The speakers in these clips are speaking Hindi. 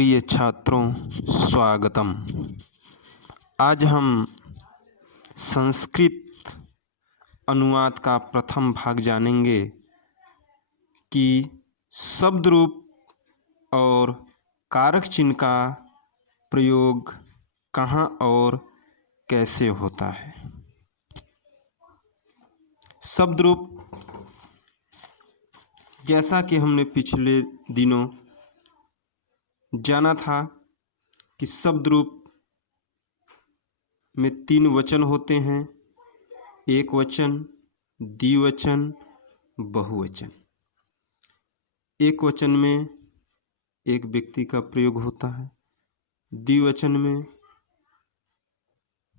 प्रिय छात्रों, स्वागतम। आज हम संस्कृत अनुवाद का प्रथम भाग जानेंगे कि शब्द रूप और कारक चिन्ह का प्रयोग कहाँ और कैसे होता है। शब्द रूप, जैसा कि हमने पिछले दिनों जाना था कि शब्द रूप में 3 वचन होते हैं: एक वचन, द्विवचन, बहुवचन। एक वचन में एक व्यक्ति का प्रयोग होता है, द्विवचन में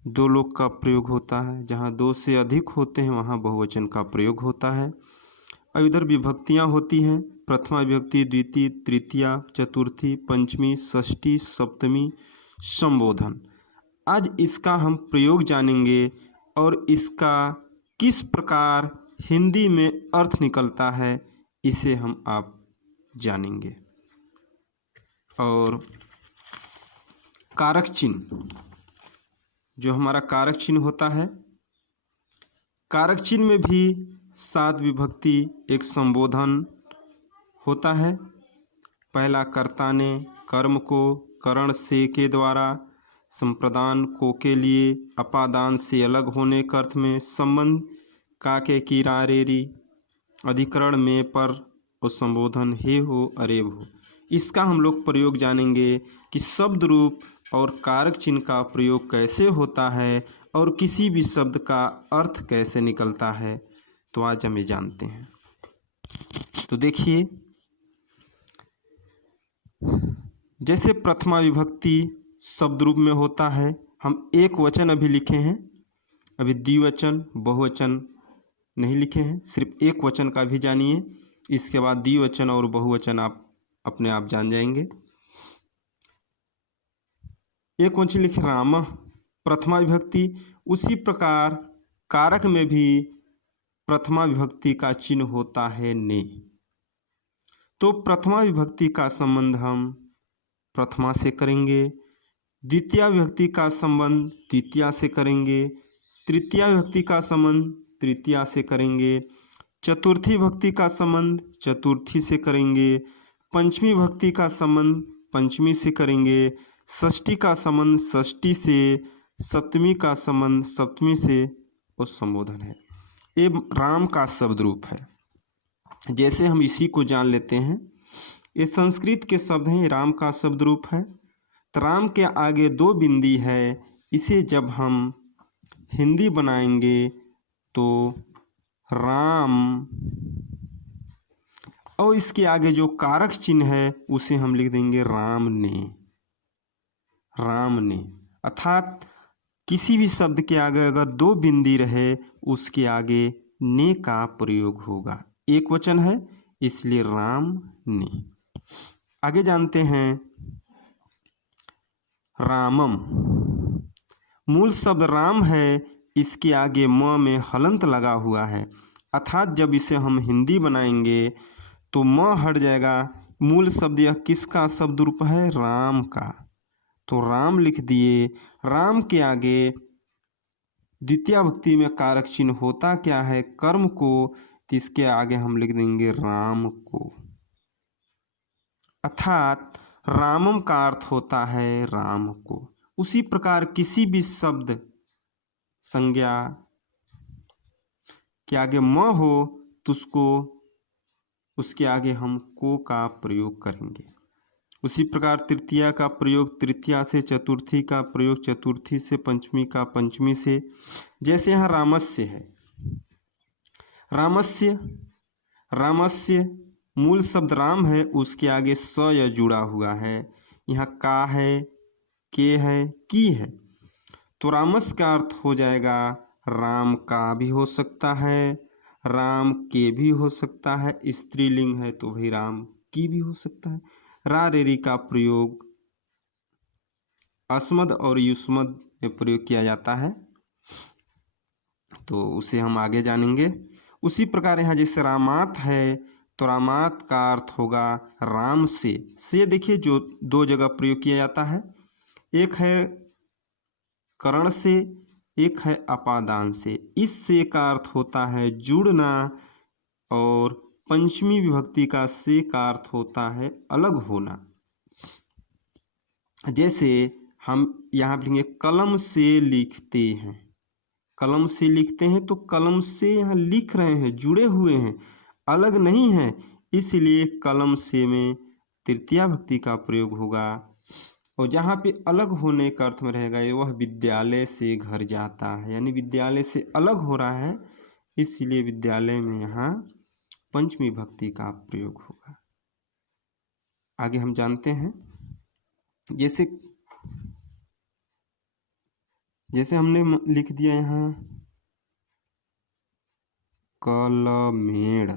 2 लोग का प्रयोग होता है, जहाँ 2 से अधिक होते हैं वहाँ बहुवचन का प्रयोग होता है। अब इधर विभक्तियाँ होती हैं: प्रथमा विभक्ति, द्वितीय, तृतीया, चतुर्थी, पंचमी, षष्ठी, सप्तमी, संबोधन। आज इसका हम प्रयोग जानेंगे और इसका किस प्रकार हिंदी में अर्थ निकलता है इसे हम आप जानेंगे। और कारक चिन्ह, जो हमारा कारक चिन्ह होता है, कारक चिन्ह में भी 7 विभक्ति एक संबोधन होता है। पहला, कर्ता ने कर्म को करण से के द्वारा, संप्रदान को के लिए, अपादान से अलग होने के अर्थ में, संबंध का के की रारेरी, अधिकरण में पर और संबोधन हे हो अरे हो। इसका हम लोग प्रयोग जानेंगे कि शब्द रूप और कारक चिन्ह का प्रयोग कैसे होता है और किसी भी शब्द का अर्थ कैसे निकलता है। तो आज हम ये जानते हैं। तो देखिए, जैसे प्रथमा विभक्ति शब्द रूप में होता है, हम एक वचन अभी लिखे हैं, अभी द्विवचन बहुवचन नहीं लिखे हैं, सिर्फ एक वचन का भी जानिए। इसके बाद द्विवचन और बहुवचन आप अपने आप जान जाएंगे। एक वचन लिखे राम, प्रथमा विभक्ति। उसी प्रकार कारक में भी प्रथमा विभक्ति का चिन्ह होता है ने। तो प्रथमा विभक्ति का संबंध हम प्रथमा से करेंगे, द्वितीय विभक्ति का संबंध द्वितीया से करेंगे, तृतीय विभक्ति का संबंध तृतीया से करेंगे, चतुर्थी विभक्ति का संबंध चतुर्थी से करेंगे, पंचमी विभक्ति का संबंध पंचमी से करेंगे, षष्ठी का संबंध षष्ठी से, सप्तमी का संबंध सप्तमी से और संबोधन है। ये राम का शब्द रूप है। जैसे हम इसी को जान लेते हैं, ये संस्कृत के शब्द हैं, राम का शब्द रूप है। तो राम के आगे 2 बिंदी है, इसे जब हम हिंदी बनाएंगे तो राम, और इसके आगे जो कारक चिन्ह है उसे हम लिख देंगे राम ने। राम ने अर्थात किसी भी शब्द के आगे अगर 2 बिंदी रहे उसके आगे ने का प्रयोग होगा। एक वचन है इसलिए राम ने। आगे जानते हैं रामम। मूल शब्द राम है, इसके आगे म में हलंत लगा हुआ है, अर्थात जब इसे हम हिंदी बनाएंगे तो म हट जाएगा। मूल शब्द यह किसका शब्द रूप है? राम का। तो राम लिख दिए। राम के आगे द्वितीय भक्ति में कारक चिन्ह होता क्या है? कर्म को। तो इसके आगे हम लिख देंगे राम को, अर्थात रामम का अर्थ होता है राम को। उसी प्रकार किसी भी शब्द संज्ञा के आगे म हो तो उसके आगे हम को का प्रयोग करेंगे। उसी प्रकार तृतीया का प्रयोग तृतीया से, चतुर्थी का प्रयोग चतुर्थी से, पंचमी का पंचमी से। जैसे यहाँ रामस्य है, रामस्य, रामस्य मूल शब्द राम है, उसके आगे स या जुड़ा हुआ है। यहाँ का है, के है, की है। तो रामस का अर्थ हो जाएगा राम का भी हो सकता है, राम के भी हो सकता है, स्त्रीलिंग है तो भाई राम की भी हो सकता है। रा रेरी का प्रयोग अस्मद और युष्मद में प्रयोग किया जाता है, तो उसे हम आगे जानेंगे। उसी प्रकार यहाँ जैसे रामात है तो रामात का अर्थ होगा राम से देखिए जो दो जगह प्रयोग किया जाता है, एक है करण से, एक है अपादान से। इससे का अर्थ होता है जुड़ना और पंचमी विभक्ति का से का अर्थ होता है अलग होना। जैसे हम यहाँ पर लिखेंगे कलम से लिखते हैं, कलम से लिखते हैं तो कलम से यहाँ लिख रहे हैं, जुड़े हुए हैं, अलग नहीं है, इसलिए कलम से में तृतीया भक्ति का प्रयोग होगा। और जहाँ पे अलग होने का अर्थ में रहेगा ये वह विद्यालय से घर जाता है, यानी विद्यालय से अलग हो रहा है, इसलिए विद्यालय में यहाँ पंचमी भक्ति का प्रयोग होगा। आगे हम जानते हैं, जैसे हमने लिख दिया यहाँ कलमेड़,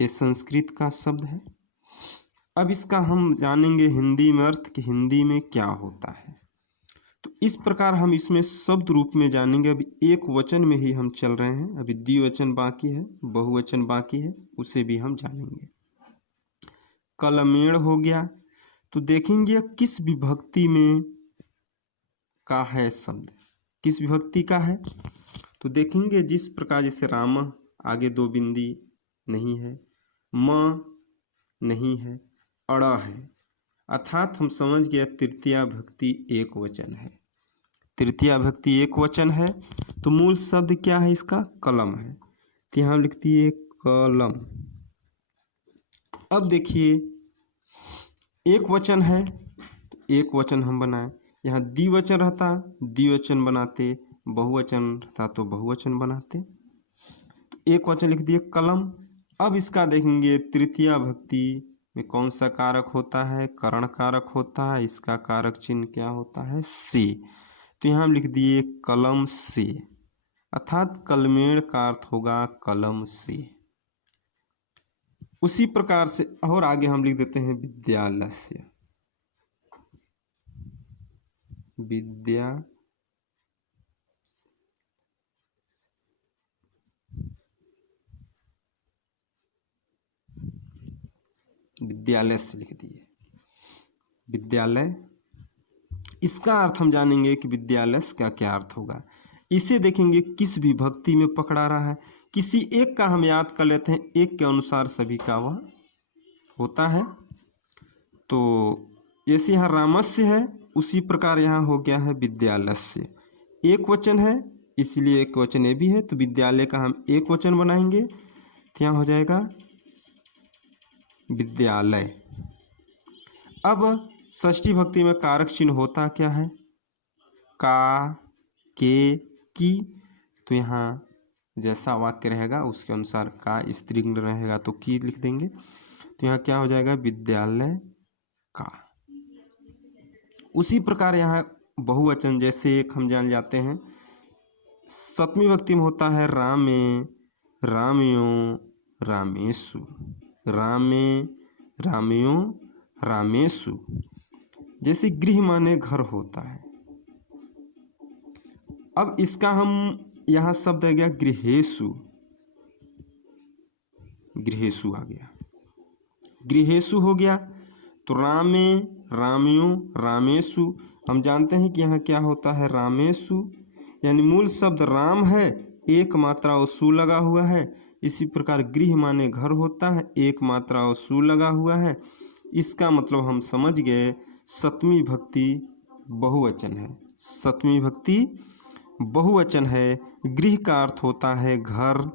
ये संस्कृत का शब्द है। अब इसका हम जानेंगे हिंदी में अर्थ कि हिंदी में क्या होता है। तो इस प्रकार हम इसमें शब्द रूप में जानेंगे। अभी एक वचन में ही हम चल रहे हैं, अभी द्विवचन बाकी है, बहुवचन बाकी है, उसे भी हम जानेंगे। कलमेड़ हो गया, तो देखेंगे किस विभक्ति में का है शब्द, किस विभक्ति का है। तो देखेंगे जिस प्रकार जैसे राम, आगे दो बिंदी नहीं है, म नहीं है, अड़ है, अर्थात हम समझ गए तृतीया भक्ति एक वचन है। तृतीया भक्ति एक वचन है तो मूल शब्द क्या है इसका, कलम है, तो यहाँ लिखती है कलम। अब देखिए एक वचन है तो एक वचन हम बनाए, यहाँ द्विवचन रहता द्विवचन बनाते, बहुवचन रहता तो बहुवचन बनाते। तो एक वचन लिख दिए कलम। अब इसका देखेंगे तृतीया भक्ति में कौन सा कारक होता है, करण कारक होता है, इसका कारक चिन्ह क्या होता है, से। तो यहाँ हम लिख दिए कलम से, अर्थात कलमेड़ का अर्थ होगा कलम से। उसी प्रकार से और आगे हम लिख देते हैं विद्यालय से, विद्यालय से लिख दिए विद्यालय। इसका अर्थ हम जानेंगे कि विद्यालय का क्या अर्थ होगा। इसे देखेंगे किस विभक्ति में पकड़ा रहा है, किसी एक का हम याद कर लेते हैं, एक के अनुसार सभी का वह होता है। तो जैसे यहाँ रामस्य है उसी प्रकार यहाँ हो गया है विद्यालय से, एक वचन है इसलिए एक वचन ये भी है, तो विद्यालय का हम एक वचन बनाएंगे तो यहाँ हो जाएगा विद्यालय। अब षष्ठी भक्ति में कारक चिन्ह होता क्या है, का, के, की। तो यहाँ जैसा वाक्य रहेगा उसके अनुसार का स्त्रीलिंग रहेगा तो की लिख देंगे, तो यहाँ क्या हो जाएगा विद्यालय का। उसी प्रकार यहाँ बहुवचन जैसे एक हम जान जाते हैं, सप्तमी भक्ति में होता है रामे, रामयो, रामेशु, रामे, रामयो, रामेशु। जैसे गृह माने घर होता है। अब इसका हम यहाँ शब्द आ गया गृहेशु, गृहेशु आ गया, गृहेशु हो गया। तो रामे, रामयो, रामेशु, हम जानते हैं कि यहाँ क्या होता है रामेशु, यानी मूल शब्द राम है, एक मात्रा और सु लगा हुआ है। इसी प्रकार गृह माने घर होता है, एक मात्रा और सु लगा हुआ है। इसका मतलब हम समझ गए सप्तमी भक्ति बहुवचन है, सप्तमी भक्ति बहुवचन है। गृह का अर्थ होता है घर,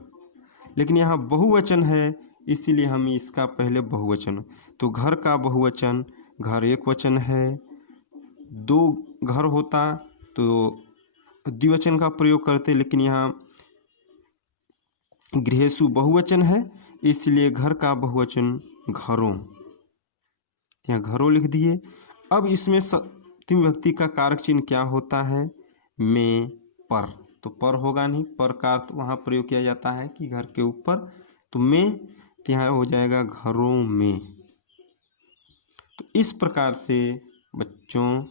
लेकिन यहाँ बहुवचन है इसीलिए हम इसका पहले बहुवचन, तो घर का बहुवचन, घर एक वचन है, दो घर होता तो द्विवचन का प्रयोग करते, लेकिन यहाँ गृहेशु बहुवचन है इसलिए घर का बहुवचन घरों, यहाँ घरों लिख दिए। अब इसमें सप्तमी भक्ति का कारक चिन्ह क्या होता है, में, पर। तो पर होगा नहीं, पर का अर्थ वहाँ प्रयोग किया जाता है कि घर के ऊपर, तो में, तो यहाँ हो जाएगा घरों में। तो इस प्रकार से बच्चों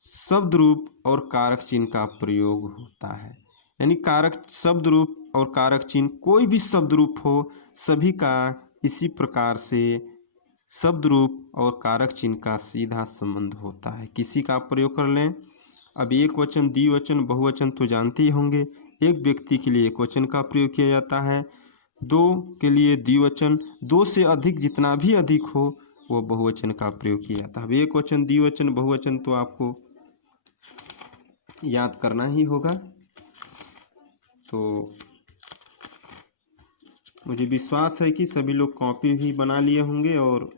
शब्द रूप और कारक चिन्ह का प्रयोग होता है, यानी कारक शब्द रूप और कारक चिन्ह कोई भी शब्द रूप हो सभी का इसी प्रकार से शब्द रूप और कारक चिन्ह का सीधा संबंध होता है। किसी का आप प्रयोग कर लें। अब एक वचन, द्विवचन, बहुवचन तो जानते ही होंगे। एक व्यक्ति के लिए एक वचन का प्रयोग किया जाता है, दो के लिए द्विवचन, दो से अधिक जितना भी अधिक हो वो बहुवचन का प्रयोग किया जाता है। अब एक वचन, द्विवचन, बहुवचन तो आपको याद करना ही होगा। तो मुझे विश्वास है कि सभी लोग कॉपी भी बना लिए होंगे और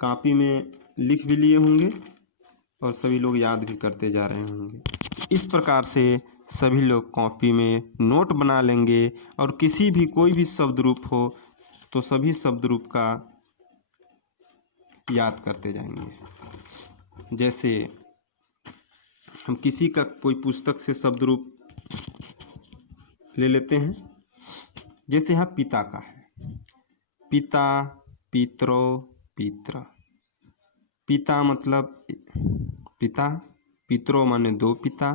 कॉपी में लिख भी लिए होंगे और सभी लोग याद भी करते जा रहे होंगे। इस प्रकार से सभी लोग कॉपी में नोट बना लेंगे और किसी भी कोई भी शब्द रूप हो तो सभी शब्द रूप का याद करते जाएंगे। जैसे हम किसी का कोई पुस्तक से शब्द रूप ले लेते हैं। जैसे यहाँ पिता का है, पिता, पितरो, पित्र। पिता मतलब पिता, पितरो माने दो पिता,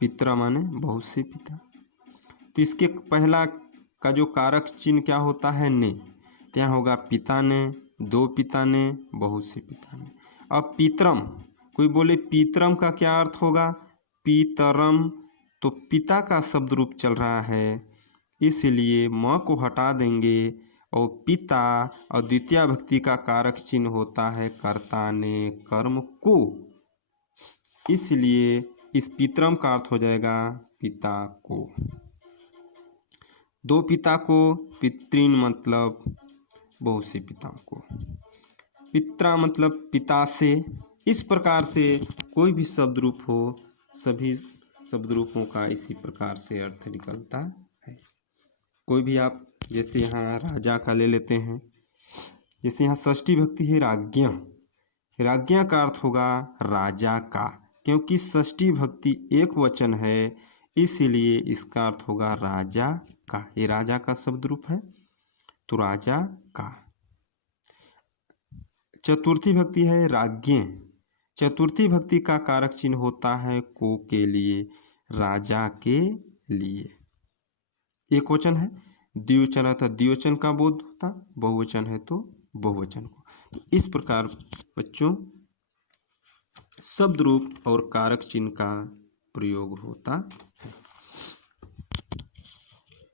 पित्र माने बहुत से पिता। तो इसके पहला का जो कारक चिन्ह क्या होता है? ने। तो यहाँ होगा पिता ने, दो पिता ने, बहुत से पिता ने। अब पितरम, कोई बोले पितरम का क्या अर्थ होगा? पितरम, तो पिता का शब्द रूप चल रहा है, इसलिए म को हटा देंगे और पिता और द्वितीय भक्ति का कारक चिन्ह होता है कर्ता ने, कर्म को, इसलिए इस पितरम का अर्थ हो जाएगा पिता को। दो पिता को, पितृन मतलब बहुत से पिताओं को, पित्रा मतलब पिता से। इस प्रकार से कोई भी शब्द रूप हो सभी शब्द रूपों का इसी प्रकार से अर्थ निकलता है। कोई भी आप जैसे यहाँ राजा का ले लेते हैं। जैसे यहाँ षष्ठी भक्ति है राज्ञा, राज्ञा का अर्थ होगा राजा का, क्योंकि षष्ठी भक्ति एक वचन है इसीलिए इसका अर्थ होगा राजा का। ये राजा का शब्द रूप है तो राजा का। चतुर्थी भक्ति है राज्ञे, चतुर्थी भक्ति का कारक चिन्ह होता है को के लिए, राजा के लिए। एक वचन है, द्विवचन है तो द्विवचन का बोध होता, बहुवचन है तो बहुवचन को। तो इस प्रकार बच्चों शब्द रूप और कारक चिन्ह का प्रयोग होता है।